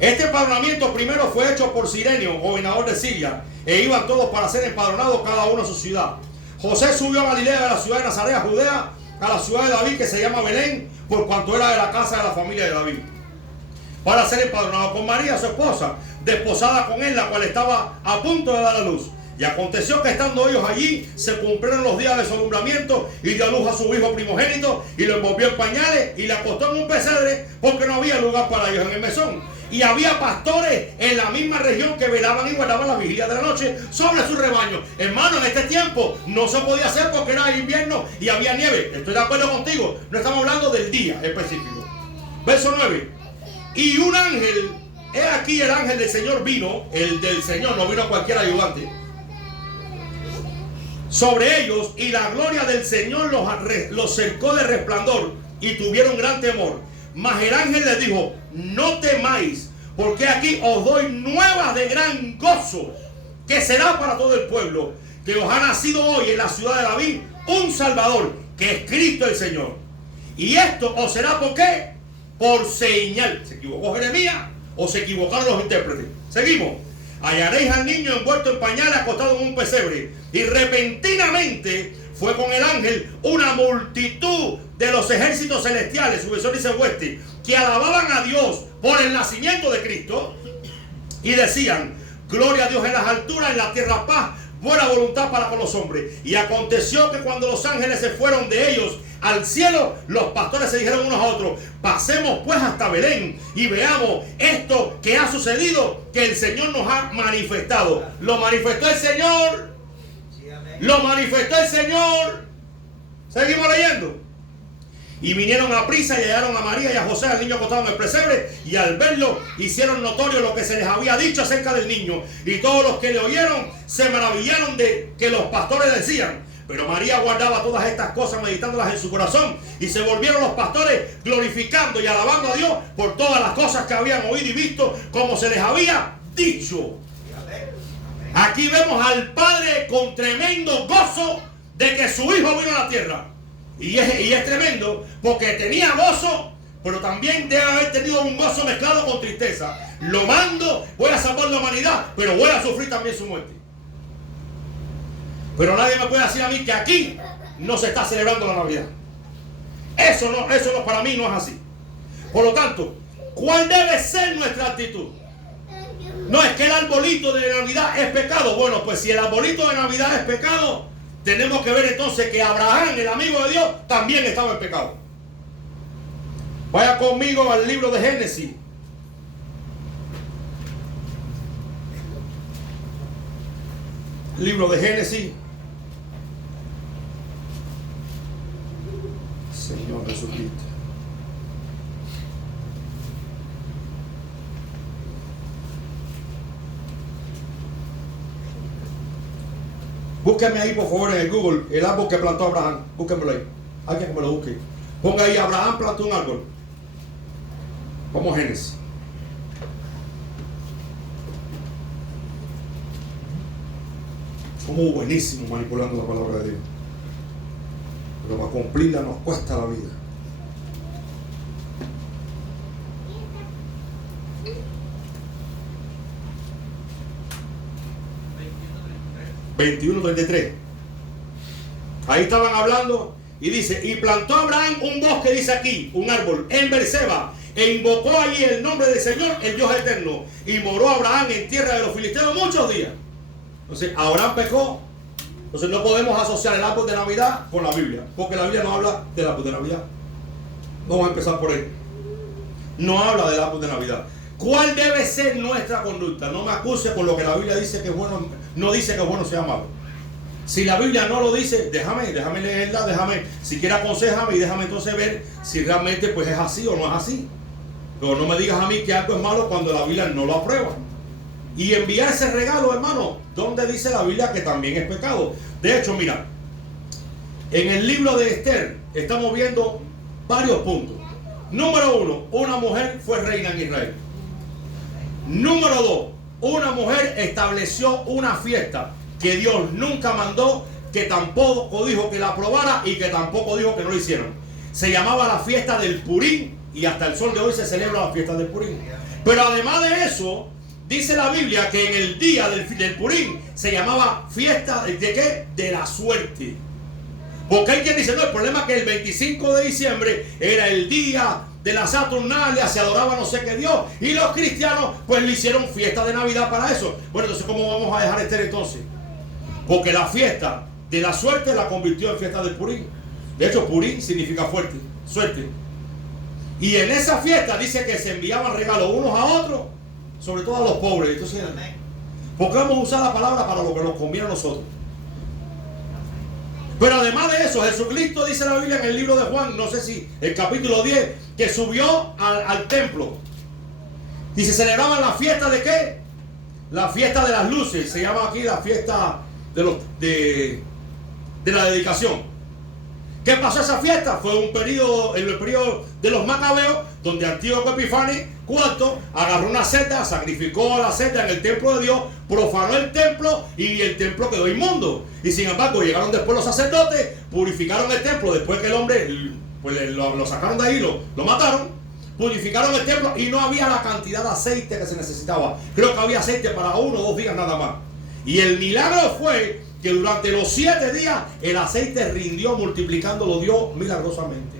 Este empadronamiento primero fue hecho por Cirenio, gobernador de Siria, e iban todos para ser empadronados cada uno a su ciudad. José subió a Galilea, de la ciudad de Nazaret, a Judea, a la ciudad de David, que se llama Belén, por cuanto era de la casa de la familia de David, para ser empadronado con María, su esposa, desposada con él, la cual estaba a punto de dar a luz. Y aconteció que estando ellos allí, se cumplieron los días de su alumbramiento, y dio a luz a su hijo primogénito, y lo envolvió en pañales, y le acostó en un pesebre, porque no había lugar para ellos en el mesón. Y había pastores en la misma región que velaban y guardaban la vigilia de la noche sobre su rebaño. Hermano, en este tiempo no se podía hacer porque era invierno y había nieve. Estoy de acuerdo contigo. No estamos hablando del día específico. Verso 9. Y un ángel, he aquí el ángel del Señor vino, el del Señor, no vino cualquier ayudante, sobre ellos, y la gloria del Señor los cercó de resplandor y tuvieron gran temor. Mas el ángel les dijo: no temáis, porque aquí os doy nuevas de gran gozo, que será para todo el pueblo, que os ha nacido hoy en la ciudad de David un Salvador, que es Cristo el Señor. Y esto os será ¿por qué? Por señal. ¿Se equivocó Jeremías o se equivocaron los intérpretes? Seguimos. Hallaréis al niño envuelto en pañales, acostado en un pesebre. Y repentinamente fue con el ángel una multitud de los ejércitos celestiales, su versión dice hueste, que alababan a Dios por el nacimiento de Cristo y decían: gloria a Dios en las alturas, en la tierra paz, buena voluntad para con los hombres. Y aconteció que cuando los ángeles se fueron de ellos al cielo, los pastores se dijeron unos a otros: pasemos pues hasta Belén y veamos esto que ha sucedido, que el Señor nos ha manifestado. Lo manifestó el Señor. Lo manifestó el Señor. Seguimos leyendo. Y vinieron a prisa y hallaron a María y a José, al niño acostado en el pesebre, y al verlo hicieron notorio lo que se les había dicho acerca del niño. Y todos los que le oyeron se maravillaron de que los pastores decían. Pero María guardaba todas estas cosas, meditándolas en su corazón. Y se volvieron los pastores glorificando y alabando a Dios por todas las cosas que habían oído y visto, como se les había dicho. Aquí vemos al Padre con tremendo gozo de que su Hijo vino a la tierra. Y es tremendo porque tenía gozo, pero también debe haber tenido un gozo mezclado con tristeza. Lo mando, voy a salvar la humanidad, pero voy a sufrir también su muerte. Pero nadie me puede decir a mí que aquí no se está celebrando la Navidad. Eso no, para mí no es así. Por lo tanto, ¿cuál debe ser nuestra actitud? No es que el arbolito de Navidad es pecado. Bueno, pues si el arbolito de Navidad es pecado, tenemos que ver entonces que Abraham, el amigo de Dios, también estaba en pecado. Vaya conmigo al libro de Génesis. Libro de Génesis. Señor Jesucristo. Búsquenme ahí por favor en el Google el árbol que plantó Abraham. Búsquenmelo ahí. Alguien que me lo busque. Ponga ahí: Abraham plantó un árbol. Vamos a Génesis. Somos buenísimos manipulando la palabra de Dios. Pero para cumplirla nos cuesta la vida. (21:33) Ahí estaban hablando y dice: y plantó Abraham un bosque, dice aquí, un árbol en Berseba, e invocó allí el nombre del Señor, el Dios eterno, y moró Abraham en tierra de los filisteos muchos días. Entonces Abraham pecó. Entonces no podemos asociar el árbol de Navidad con la Biblia, porque la Biblia no habla del árbol de Navidad. Vamos a empezar por ahí. No habla del árbol de Navidad. ¿Cuál debe ser nuestra conducta? No me acuse por lo que la Biblia dice que es bueno, no dice que es bueno sea malo. Si la Biblia no lo dice, déjame leerla, si quieres aconséjame y déjame entonces ver si realmente pues es así o no es así. Pero no me digas a mí que algo es malo cuando la Biblia no lo aprueba. Y enviar ese regalo, hermano, ¿dónde dice la Biblia que también es pecado? De hecho, mira, en el libro de Esther estamos viendo varios puntos. Número 1, una mujer fue reina en Israel. Número 2, una mujer estableció una fiesta que Dios nunca mandó, que tampoco dijo que la aprobara y que tampoco dijo que no lo hicieron. Se llamaba la fiesta del Purim y hasta el sol de hoy se celebra la fiesta del Purim. Pero además de eso, dice la Biblia que en el día del Purim se llamaba fiesta ¿de qué? De la suerte. Porque hay quien dice: no, el problema es que el 25 de diciembre era el día de la Saturnalia, se adoraba no sé qué Dios, y los cristianos pues le hicieron fiesta de Navidad para eso. Bueno, entonces ¿cómo vamos a dejar Esther entonces? Porque la fiesta de la suerte la convirtió en fiesta del Purim. De hecho, Purim significa fuerte, suerte. Y en esa fiesta dice que se enviaban regalos unos a otros, sobre todo a los pobres. Entonces, ¿por qué vamos a usar la palabra para lo que nos conviene a nosotros? Pero además de eso, Jesucristo dice la Biblia en el libro de Juan, no sé si el capítulo 10, que subió al templo. Y se celebraba la fiesta de ¿qué? La fiesta de las luces. Se llama aquí la fiesta de la dedicación. ¿Qué pasó esa fiesta? Fue un periodo, en el periodo de los Macabeos, donde Antíoco Epífanes IV agarró una seta, sacrificó la seta en el templo de Dios, profanó el templo y el templo quedó inmundo. Y sin embargo llegaron después los sacerdotes, purificaron el templo, después que el hombre pues, lo sacaron de ahí, lo mataron, purificaron el templo y no había la cantidad de aceite que se necesitaba. Creo que había aceite para 1 o 2 días nada más. Y el milagro fue que durante los 7 días el aceite rindió, multiplicándolo Dios milagrosamente.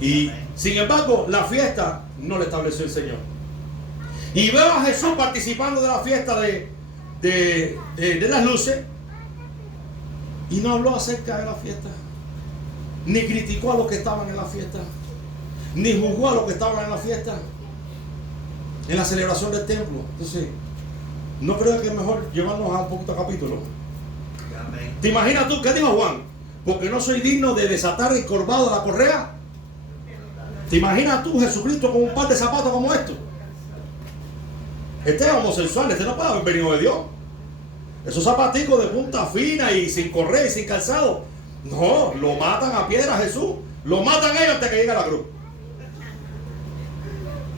Y sin embargo la fiesta no le estableció el Señor. Y veo a Jesús participando de la fiesta de las luces, y no habló acerca de la fiesta, ni criticó a los que estaban en la fiesta, ni juzgó a los que estaban en la fiesta, en la celebración del templo. Entonces, ¿no creo que es mejor llevarnos a un poquito capítulo? ¿Te imaginas tú qué dijo Juan? Porque no soy digno de desatar el corbado de la correa. ¿Te imaginas tú Jesucristo con un par de zapatos como estos? Este es homosexual, este no puede haber venido de Dios. Esos zapaticos de punta fina y sin correa y sin calzado. No, lo matan a piedra a Jesús. Lo matan ellos antes que llegue a la cruz.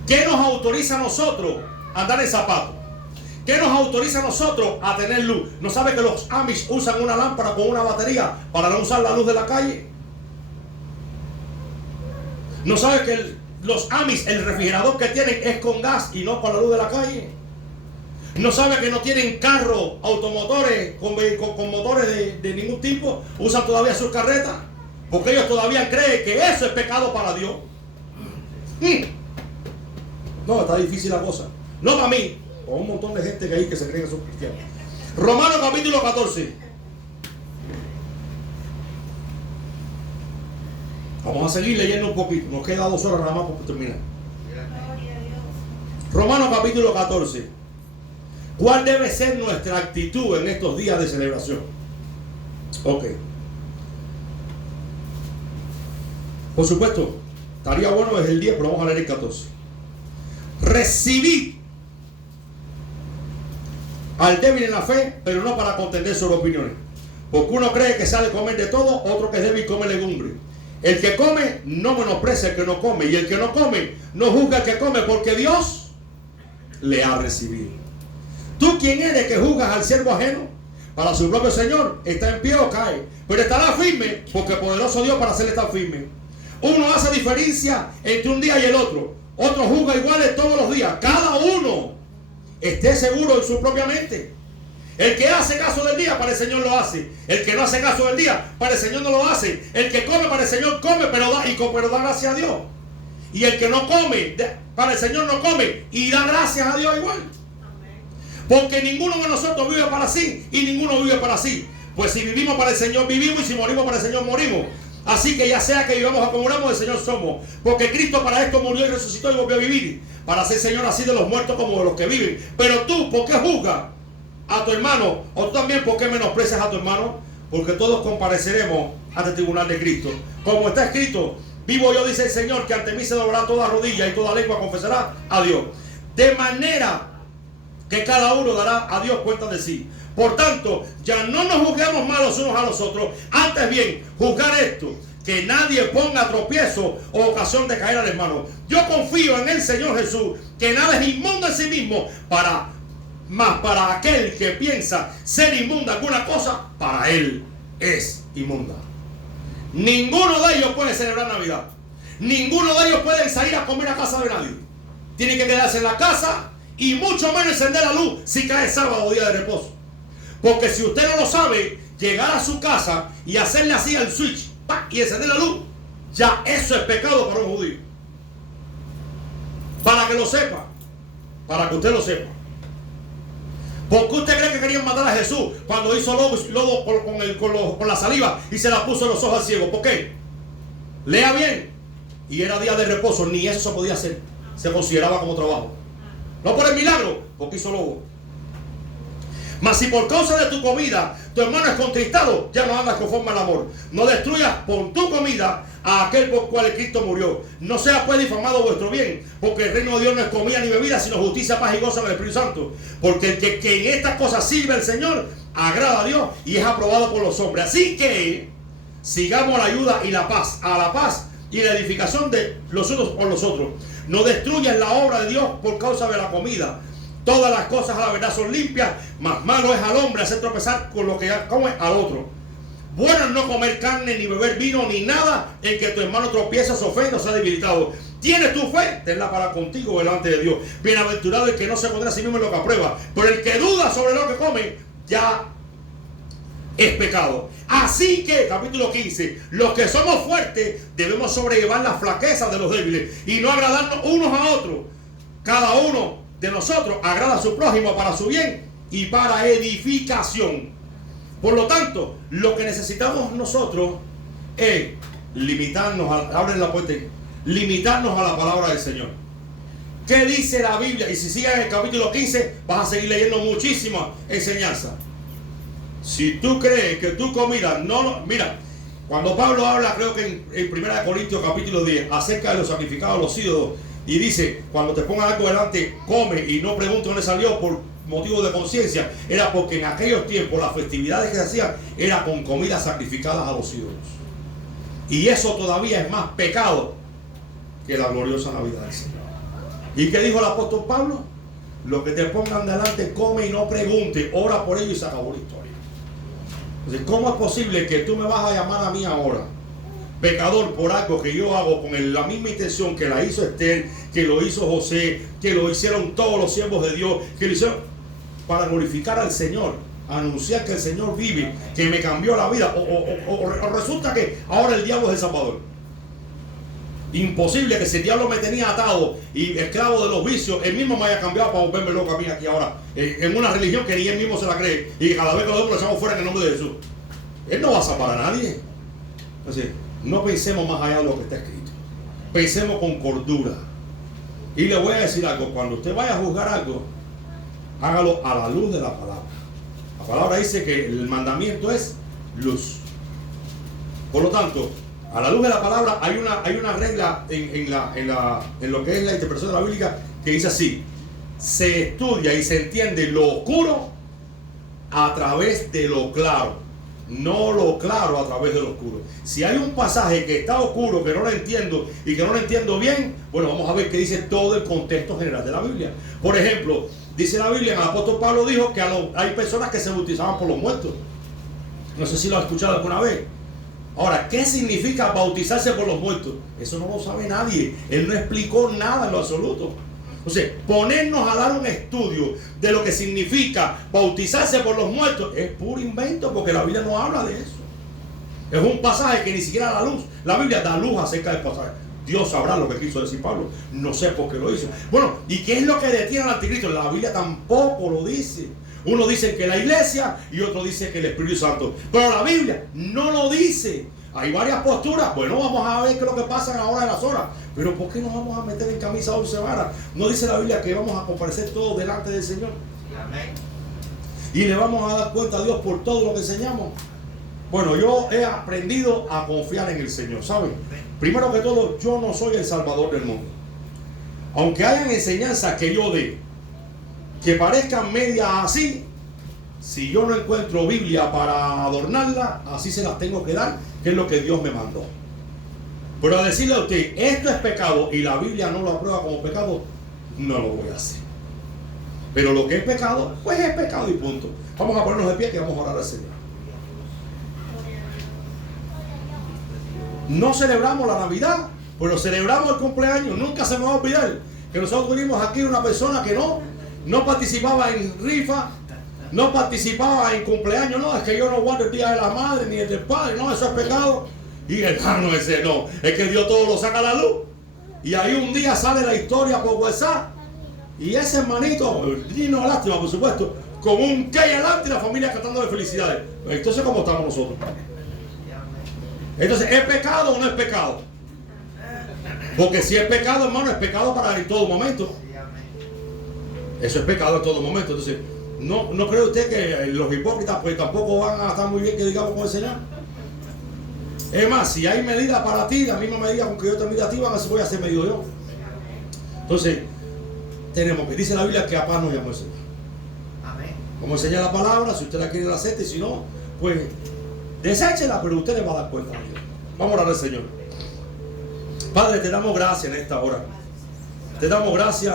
¿Qué nos autoriza a nosotros a andar en zapatos? ¿Qué nos autoriza a nosotros a tener luz? ¿No sabe que los Amish usan una lámpara con una batería para no usar la luz de la calle? ¿No sabe que los Amish, el refrigerador que tienen es con gas y no con la luz de la calle? ¿No sabe que no tienen carros, automotores con motores de ningún tipo? Usan todavía sus carretas, porque ellos todavía creen que eso es pecado para Dios. No, está difícil la cosa. No para mí, o un montón de gente que hay que se creen que son cristianos. Romanos capítulo 14. Vamos a seguir leyendo un poquito. Nos queda 2 horas nada más por terminar. Romanos capítulo 14. ¿Cuál debe ser nuestra actitud en estos días de celebración? Ok. Por supuesto, estaría bueno desde el 10, pero vamos a leer el 14. Recibid al débil en la fe, pero no para contender sobre opiniones. Porque uno cree que sabe comer de todo, otro que es débil come legumbre. El que come no menosprecia al que no come, y el que no come no juzga al que come, porque Dios le ha recibido. ¿Tú quién eres que juzgas al siervo ajeno? Para su propio Señor está en pie o cae, pero estará firme, porque poderoso Dios para hacerle estar firme. Uno hace diferencia entre un día y el otro, otro juzga iguales todos los días. Cada uno esté seguro en su propia mente. El que hace caso del día, para el Señor lo hace. El que no hace caso del día, para el Señor no lo hace. El que come, para el Señor come, pero da gracias a Dios. Y el que no come, para el Señor no come y da gracias a Dios igual. Porque ninguno de nosotros vive para sí y ninguno vive para sí. Pues si vivimos para el Señor vivimos, y si morimos para el Señor morimos. Así que ya sea que vivamos o que muramos, del Señor somos. Porque Cristo para esto murió y resucitó y volvió a vivir, para ser Señor así de los muertos como de los que viven. Pero tú, ¿por qué juzgas a tu hermano? O tú también, ¿por qué menosprecias a tu hermano? Porque todos compareceremos ante el tribunal de Cristo. Como está escrito: vivo yo, dice el Señor, que ante mí se doblará toda rodilla y toda lengua confesará a Dios. De manera que cada uno dará a Dios cuenta de sí. Por tanto, ya no nos juzguemos mal los unos a los otros. Antes bien, juzgar esto, que nadie ponga tropiezo o ocasión de caer al hermano. Yo confío en el Señor Jesús, que nada es inmundo en sí mismo, mas para aquel que piensa ser inmunda alguna cosa, para él es inmunda. Ninguno de ellos puede celebrar Navidad. Ninguno de ellos puede salir a comer a casa de nadie. Tienen que quedarse en la casa, y mucho menos encender la luz si cae sábado o día de reposo. Porque si usted no lo sabe, llegar a su casa y hacerle así al switch y encender la luz, ya eso es pecado para un judío. Para que lo sepa, para que usted lo sepa. ¿Por qué usted cree que querían matar a Jesús cuando hizo lodo con la saliva y se la puso en los ojos al ciego? ¿Por qué? Lea bien. y era día de reposo, ni eso se podía hacer. Se consideraba como trabajo. No por el milagro, porque hizo lobo. Mas si por causa de tu comida tu hermano es contristado, ya no hagas conforme al amor. No destruyas por tu comida a aquel por cual el Cristo murió. No sea pues difamado vuestro bien, porque el reino de Dios no es comida ni bebida, sino justicia, paz y gozo en el Espíritu Santo. Porque el que en estas cosas sirve al Señor, agrada a Dios y es aprobado por los hombres. Así que sigamos la ayuda y la paz, a la paz y la edificación de los unos por los otros. No destruyas la obra de Dios por causa de la comida. Todas las cosas a la verdad son limpias, mas malo es al hombre hacer tropezar con lo que come al otro. Bueno es no comer carne, ni beber vino, ni nada en que tu hermano tropiece, se ofenda o sea debilitado. ¿Tienes tu fe? Tenla para contigo delante de Dios. Bienaventurado el que no se condena a sí mismo en lo que aprueba, pero el que duda sobre lo que come, ya es pecado. Así que, capítulo 15, los que somos fuertes debemos sobrellevar las flaquezas de los débiles y no agradarnos unos a otros. Cada uno de nosotros agrada a su prójimo para su bien y para edificación. Por lo tanto, lo que necesitamos nosotros es limitarnos limitarnos a la palabra del Señor. ¿Qué dice la Biblia? Y si sigues en el capítulo 15 vas a seguir leyendo muchísimas enseñanzas. Si tú crees que tu comida no... Mira, cuando Pablo habla, creo que en 1 Corintios capítulo 10, acerca de los sacrificados a los ídolos, y dice, cuando te pongan algo delante, come y no pregunte dónde salió por motivo de conciencia, era porque en aquellos tiempos las festividades que se hacían era con comidas sacrificadas a los ídolos. Y eso todavía es más pecado que la gloriosa Navidad del Señor. ¿Y qué dijo el apóstol Pablo? Lo que te pongan delante, come y no pregunte, ora por ello y se acabó la historia. Entonces, ¿cómo es posible que tú me vas a llamar a mí ahora pecador por algo que yo hago con la misma intención que la hizo Esther, que lo hizo José, que lo hicieron todos los siervos de Dios, que lo hicieron para glorificar al Señor, anunciar que el Señor vive, que me cambió la vida, o resulta que ahora el diablo es el Salvador? Imposible que si el diablo me tenía atado y esclavo de los vicios, él mismo me haya cambiado para volverme loco a mí aquí ahora, en una religión que ni él mismo se la cree, y cada vez que lo echamos fuera en el nombre de Jesús. Él no va a salvar a nadie. Entonces, no pensemos más allá de lo que está escrito. Pensemos con cordura. Y le voy a decir algo. Cuando usted vaya a juzgar algo, hágalo a la luz de la palabra. La palabra dice que el mandamiento es luz. Por lo tanto, a la luz de la palabra hay una regla en lo que es la interpretación de la Biblia que dice así: se estudia y se entiende lo oscuro a través de lo claro. No lo claro a través de lo oscuro. Si hay un pasaje que está oscuro, que no lo entiendo y que no lo entiendo bien, bueno, vamos a ver qué dice todo el contexto general de la Biblia. Por ejemplo, dice la Biblia, el apóstol Pablo dijo que hay personas que se bautizaban por los muertos. No sé si lo has escuchado alguna vez. Ahora, ¿qué significa bautizarse por los muertos? Eso no lo sabe nadie. Él no explicó nada en lo absoluto. Entonces, ponernos a dar un estudio de lo que significa bautizarse por los muertos es puro invento, porque la Biblia no habla de eso. Es un pasaje que ni siquiera da luz. La Biblia da luz acerca del pasaje. Dios sabrá lo que quiso decir Pablo. No sé por qué lo hizo. Bueno, ¿y qué es lo que detiene al anticristo? La Biblia tampoco lo dice. Uno dice que la iglesia y otro dice que el Espíritu Santo. Pero la Biblia no lo dice. Hay varias posturas. Bueno, vamos a ver qué es lo que pasa ahora en las horas. Pero ¿por qué nos vamos a meter en camisa 11 varas? ¿No dice la Biblia que vamos a comparecer todos delante del Señor? Amén. Y le vamos a dar cuenta a Dios por todo lo que enseñamos. Bueno, yo he aprendido a confiar en el Señor, ¿saben? Primero que todo, yo no soy el Salvador del mundo. Aunque hayan enseñanzas que yo dé, que parezcan medias así, si yo no encuentro Biblia para adornarla, así se las tengo que dar, que es lo que Dios me mandó. Pero a decirle a usted, esto es pecado y la Biblia no lo aprueba como pecado, no lo voy a hacer. Pero lo que es pecado, pues es pecado y punto. Vamos a ponernos de pie que vamos a orar al Señor. No celebramos la Navidad, pero celebramos el cumpleaños. Nunca se me va a olvidar que nosotros tuvimos aquí una persona que no participaba en rifa, no participaba en cumpleaños. No, es que yo no guardo el día de la madre ni el del padre, no, eso es pecado. Y el hermano ese no, es que Dios todo lo saca a la luz. Y ahí un día sale la historia por WhatsApp y ese hermanito, digno de lástima por supuesto, con un que adelante y la familia cantando de felicidades. Entonces, ¿cómo estamos nosotros? Entonces, ¿es pecado o no es pecado? Porque si es pecado, hermano, es pecado para en todo momento. Eso es pecado en todo momento. Entonces, ¿no cree usted que los hipócritas pues tampoco van a estar muy bien que digamos con el Señor? Es más, si hay medidas para ti, la misma medida con que yo te mido a ti, voy a ser medido yo. Entonces, tenemos que, dice la Biblia, que a paz nos llamó el Señor. Como enseña la palabra, si usted la quiere la acepte, si no, pues deséchela, pero usted le va a dar cuenta a Dios. Vamos a orar al Señor. Padre, te damos gracias en esta hora. Te damos gracias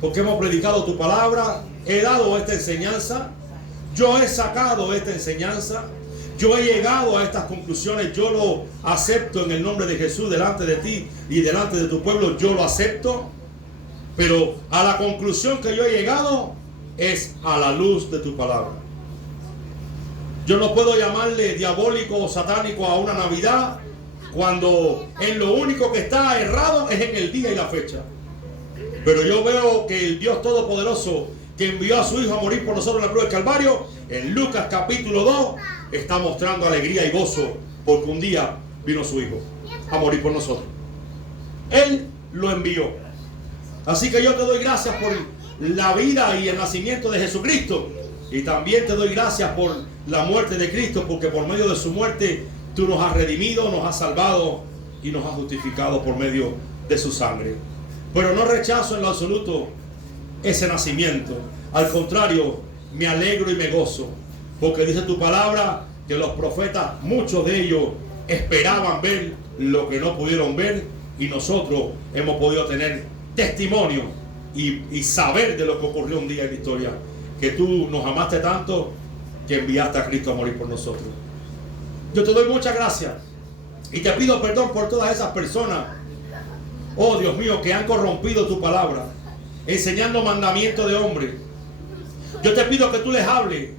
porque hemos predicado tu palabra. He dado esta enseñanza. Yo he sacado esta enseñanza. Yo he llegado a estas conclusiones. Yo lo acepto en el nombre de Jesús delante de ti y delante de tu pueblo. Yo lo acepto. Pero a la conclusión que yo he llegado es a la luz de tu palabra. Yo no puedo llamarle diabólico o satánico a una Navidad cuando en lo único que está errado es en el día y la fecha. Pero yo veo que el Dios Todopoderoso que envió a su Hijo a morir por nosotros en la cruz del Calvario, en Lucas capítulo 2, está mostrando alegría y gozo porque un día vino su Hijo a morir por nosotros. Él lo envió. Así que yo te doy gracias por la vida y el nacimiento de Jesucristo. Y también te doy gracias por la muerte de Cristo, porque por medio de su muerte tú nos has redimido, nos has salvado y nos has justificado por medio de su sangre. Pero no rechazo en lo absoluto ese nacimiento. Al contrario, me alegro y me gozo, porque dice tu palabra que los profetas, muchos de ellos, esperaban ver lo que no pudieron ver, y nosotros hemos podido tener testimonio y saber de lo que ocurrió un día en la historia, que tú nos amaste tanto que enviaste a Cristo a morir por nosotros. Yo te doy muchas gracias y te pido perdón por todas esas personas, oh Dios mío, que han corrompido tu palabra enseñando mandamientos de hombre. Yo te pido que tú les hables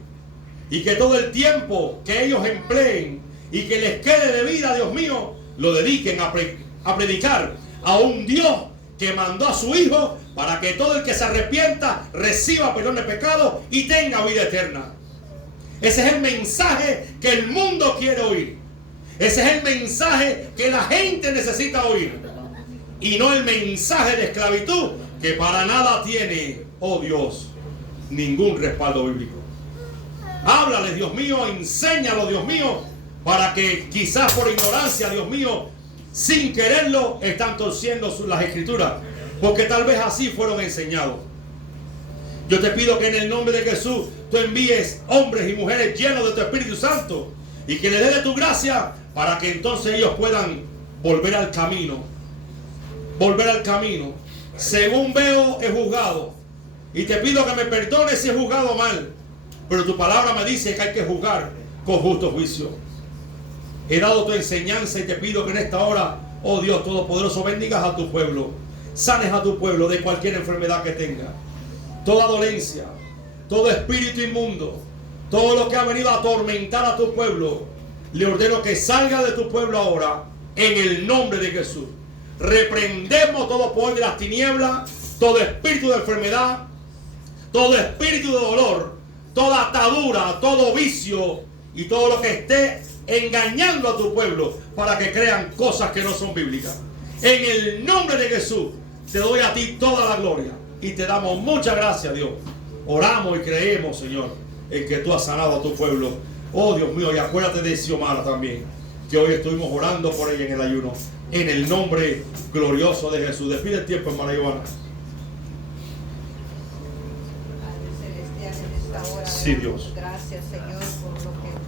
y que todo el tiempo que ellos empleen y que les quede de vida, Dios mío, lo dediquen a predicar a un Dios que mandó a su Hijo para que todo el que se arrepienta reciba perdón de pecado y tenga vida eterna. Ese es el mensaje que el mundo quiere oír. Ese es el mensaje que la gente necesita oír. Y no el mensaje de esclavitud que para nada tiene, oh Dios, ningún respaldo bíblico. Háblale, Dios mío, enséñalo, Dios mío, para que quizás por ignorancia, Dios mío, sin quererlo, están torciendo las escrituras, porque tal vez así fueron enseñados. Yo te pido que en el nombre de Jesús tú envíes hombres y mujeres llenos de tu Espíritu Santo y que le dé de tu gracia para que entonces ellos puedan volver al camino. Volver al camino. Según veo, he juzgado. Y te pido que me perdones si he juzgado mal. Pero tu palabra me dice que hay que juzgar con justo juicio. He dado tu enseñanza y te pido que en esta hora, oh Dios Todopoderoso, bendigas a tu pueblo. Sanes a tu pueblo de cualquier enfermedad que tenga. Toda dolencia, todo espíritu inmundo, todo lo que ha venido a atormentar a tu pueblo, le ordeno que salga de tu pueblo ahora en el nombre de Jesús. Reprendemos todo poder de las tinieblas, todo espíritu de enfermedad, todo espíritu de dolor, toda atadura, todo vicio y todo lo que esté engañando a tu pueblo para que crean cosas que no son bíblicas. En el nombre de Jesús te doy a ti toda la gloria y te damos muchas gracias, Dios. Oramos y creemos, Señor, en que tú has sanado a tu pueblo. Oh Dios mío, y acuérdate de Xiomara también, que hoy estuvimos orando por ella en el ayuno. En el nombre glorioso de Jesús. Despide el tiempo, hermana Giovanna. Padre celestial, en esta hora, Sí, Dios. gracias, Señor, por lo